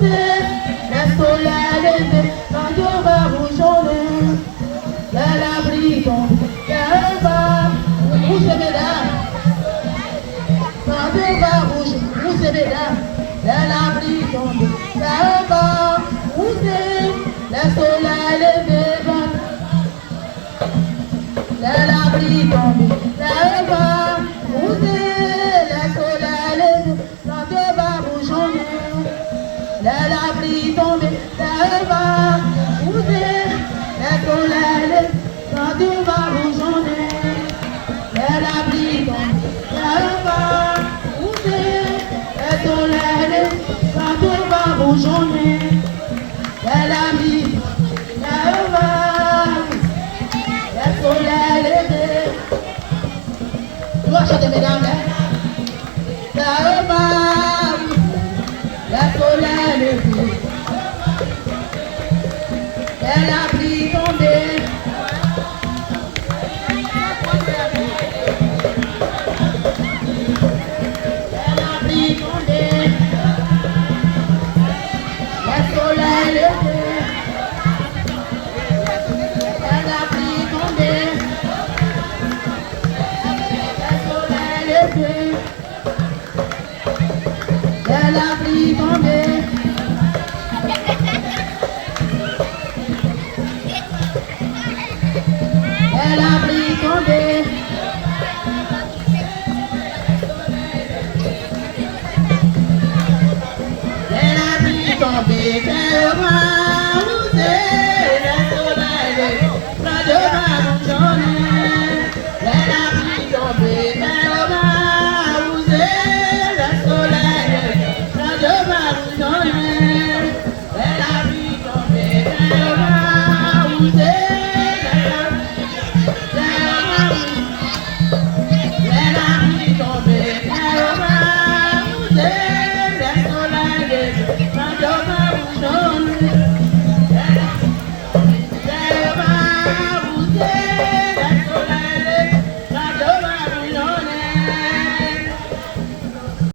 pousser, le soleil levé, quand Dieu va bouchonner, de l'abri tombe, qu'elle va pousser mesdames, quand Dieu va pousser mesdames, de l'abri tombe, qu'elle va pousser, le soleil levé, de l'abri tombe, qu'elle va pousser, le soleil levé, quand Dieu va bouchonner, de l'abri tombe, qu'elle va pousser, le soleil levé, quand Dieu va bouchonner, de l'abri tombe, qu'elle va pousser, le soleil levé, quand Dieu va bouchonner, de l'abri, qu'elle va, le soleil levé. Tu vas chanter mesdames, qu'elle va, le soleil levé, de l'abri tombé. Don't